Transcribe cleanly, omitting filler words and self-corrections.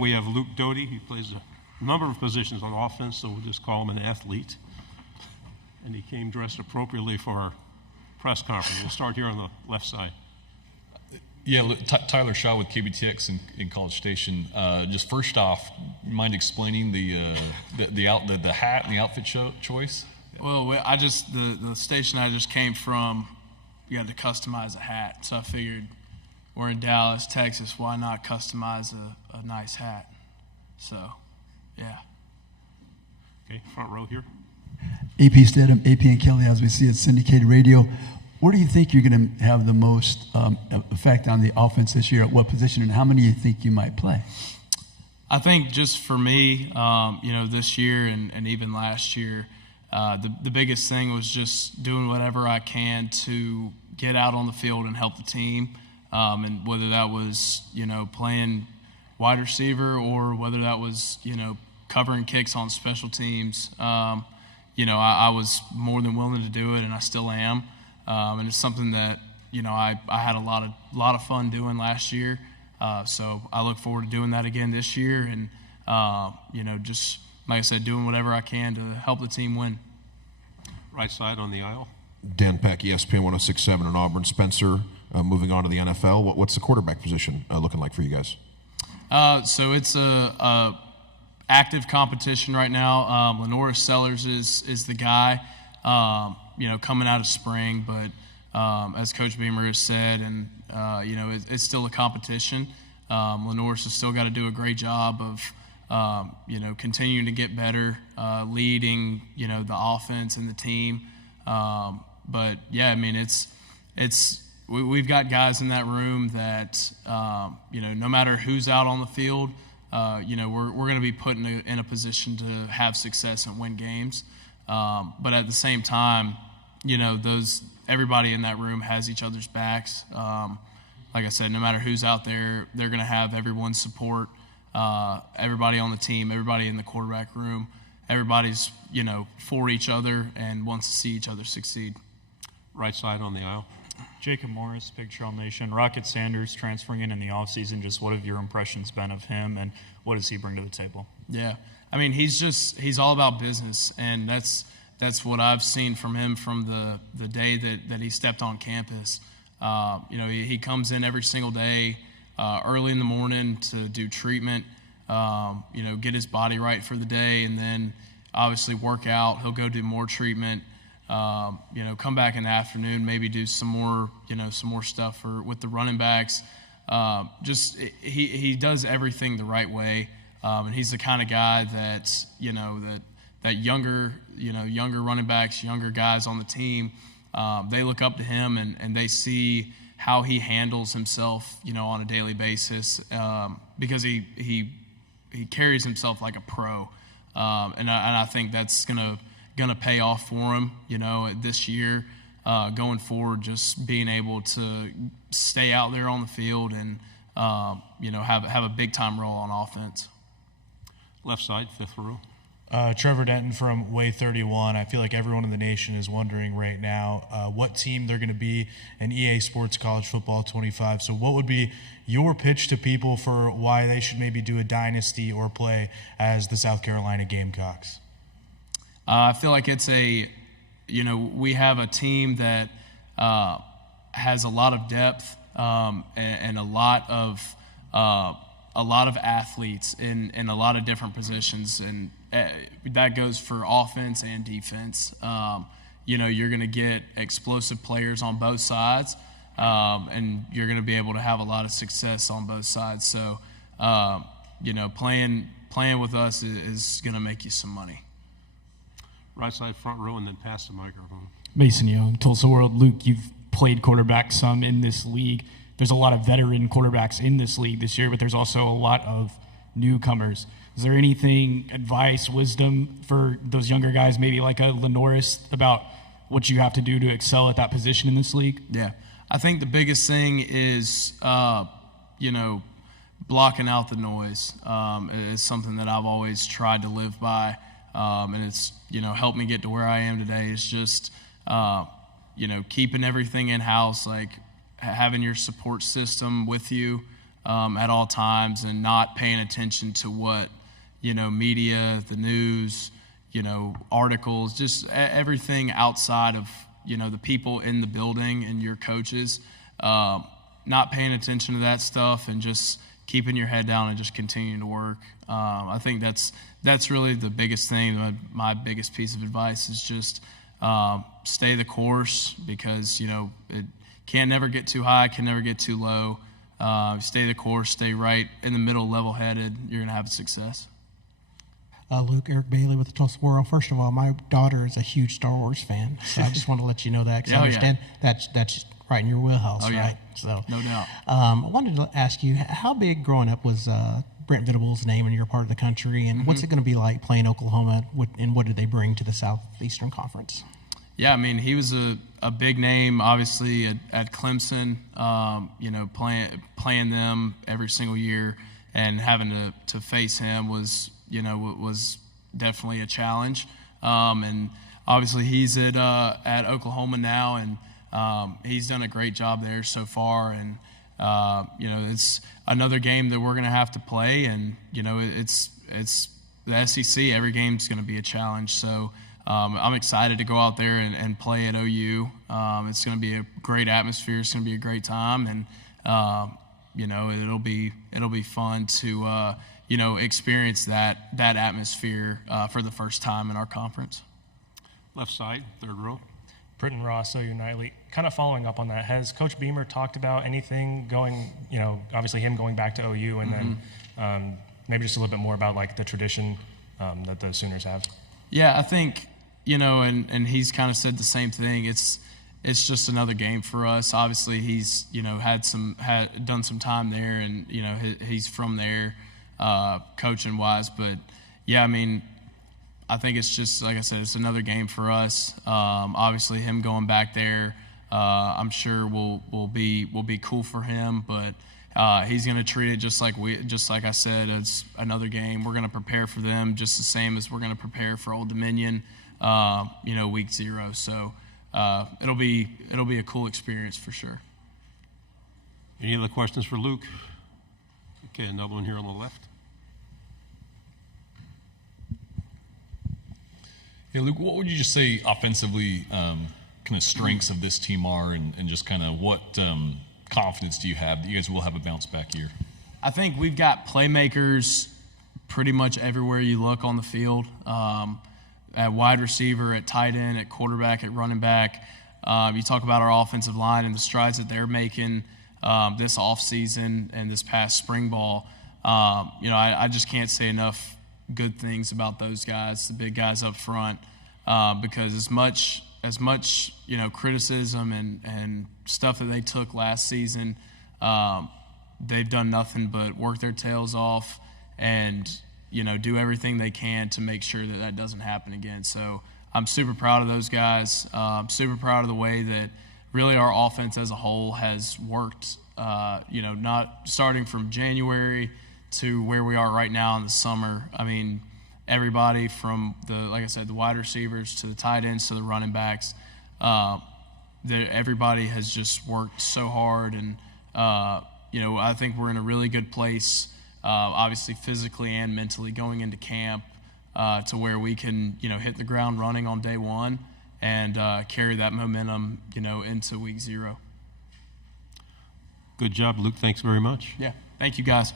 We have Luke Doty. He plays a number of positions on offense, so we'll just call him an athlete. And he came dressed appropriately for our press conference. We'll start here on the left side. Yeah, look, Tyler Shaw with KBTX in College Station. Just first off, mind explaining the hat and the outfit choice? Well, the station I just came from, you had to customize a hat. So I figured we're in Dallas, Texas. Why not customize a nice hat? So, yeah. Okay, front row here. AP Stedham, AP and Kelly, as we see at syndicated radio. Where do you think you're going to have the most effect on the offense this year? At what position, and how many do you think you might play? I think just for me, this year and even last year, the biggest thing was just doing whatever I can to get out on the field and help the team. And whether that was, playing wide receiver or whether that was, covering kicks on special teams, I was more than willing to do it, and I still am. And it's something that, I had a lot of fun doing last year. So I look forward to doing that again this year and, just, like I said, doing whatever I can to help the team win. Right side on the aisle. Dan Peck, ESPN 106.7 in Auburn. Spencer, moving on to the NFL. What's the quarterback position looking like for you guys? So it's a active competition right now. Lenora Sellers is the guy, coming out of spring. But as Coach Beamer has said, and, it's still a competition. Lenore's has still got to do a great job of, continuing to get better, leading, the offense and the team. But, yeah, I mean, we've got guys in that room that, no matter who's out on the field, we're going to be put in a position to have success and win games. But at the same time, everybody in that room has each other's backs. Like I said, no matter who's out there, they're going to have everyone's support. Everybody on the team, everybody in the quarterback room, everybody's, for each other and wants to see each other succeed. Right side on the aisle. Jacob Morris, Big Trail Nation. Rocket Sanders transferring in the offseason. Just what have your impressions been of him, and what does he bring to the table? Yeah, I mean, he's all about business, and that's what I've seen from him from the day that he stepped on campus. He comes in every single day, early in the morning to do treatment, get his body right for the day, and then obviously work out. He'll go do more treatment. Come back in the afternoon, maybe do some more stuff with the running backs. He does everything the right way, and he's the kind of guy that that younger running backs, younger guys on the team, they look up to him and they see how he handles himself, on a daily basis, because he carries himself like a pro, and I think that's gonna pay off for him, this year, going forward, just being able to stay out there on the field and, have a big-time role on offense. Left side, fifth row. Trevor Denton from Way 31. I feel like everyone in the nation is wondering right now what team they're going to be in EA Sports College Football 25. So what would be your pitch to people for why they should maybe do a dynasty or play as the South Carolina Gamecocks? I feel like it's we have a team that has a lot of depth and a lot of athletes in a lot of different positions, and that goes for offense and defense. You're going to get explosive players on both sides, and you're going to be able to have a lot of success on both sides. So, playing with us is going to make you some money. Right side, front row, and then pass the microphone. Mason Young, Tulsa World. Luke, you've played quarterback some in this league. There's a lot of veteran quarterbacks in this league this year, but there's also a lot of newcomers. Is there anything, advice, wisdom for those younger guys, maybe like a Lenoris, about what you have to do to excel at that position in this league? Yeah. I think the biggest thing is, blocking out the noise. It's something that I've always tried to live by. And it's, helped me get to where I am today. It's just, keeping everything in-house, like having your support system with you, at all times and not paying attention to what, media, the news, articles, just everything outside of, the people in the building and your coaches, not paying attention to that stuff and just keeping your head down and just continuing to work. I think that's really the biggest thing. My biggest piece of advice is just stay the course, because, it can never get too high, can never get too low. Stay the course, stay right in the middle, level-headed. You're going to have success. Luke, Eric Bailey with the Tulsa World. First of all, my daughter is a huge Star Wars fan, so I just want to let you know that, because I understand that's right in your wheelhouse, right? Yeah. So, no doubt. I wanted to ask you, how big growing up was Brent Venables' name in your part of the country, and what's it going to be like playing Oklahoma, and what did they bring to the Southeastern Conference? Yeah, I mean, he was a big name, obviously, at Clemson, playing them every single year, and having to face him was definitely a challenge. And obviously he's at Oklahoma now, and he's done a great job there so far. And, it's another game that we're going to have to play, and, it's the SEC. Every game's going to be a challenge. So I'm excited to go out there and play at OU. It's going to be a great atmosphere. It's going to be a great time, and it'll be fun to experience that atmosphere for the first time in our conference. Left side, third row. Britton Ross, OU Nightly. Kind of following up on that, has Coach Beamer talked about anything going, obviously him going back to OU, and then maybe just a little bit more about like the tradition that the Sooners have? Yeah, I think, and he's kind of said the same thing. It's just another game for us. Obviously, he's had done some time there, and he's from there, coaching wise. But yeah, I mean, I think it's just, like I said, it's another game for us. Obviously, him going back there, I'm sure will be cool for him. But he's going to treat it just like I said, it's another game. We're going to prepare for them just the same as we're going to prepare for Old Dominion, week 0. So it'll be a cool experience for sure. Any other questions for Luke? Okay, another one here on the left. Yeah, Luke, what would you just say offensively kind of strengths of this team are, and just kind of what confidence do you have that you guys will have a bounce back year? I think we've got playmakers pretty much everywhere you look on the field, at wide receiver, at tight end, at quarterback, at running back. You talk about our offensive line and the strides that they're making this offseason and this past spring ball. I just can't say enough good things about those guys, the big guys up front, because as much criticism and stuff that they took last season, they've done nothing but work their tails off and do everything they can to make sure that doesn't happen again. So I'm super proud of those guys. Super proud of the way that really our offense as a whole has worked. Not starting from January to where we are right now in the summer. I mean, everybody from like I said, the wide receivers to the tight ends to the running backs, everybody has just worked so hard, and I think we're in a really good place, obviously physically and mentally going into camp, to where we can hit the ground running on day one and carry that momentum into week 0. Good job, Luke. Thanks very much. Yeah. Thank you, guys.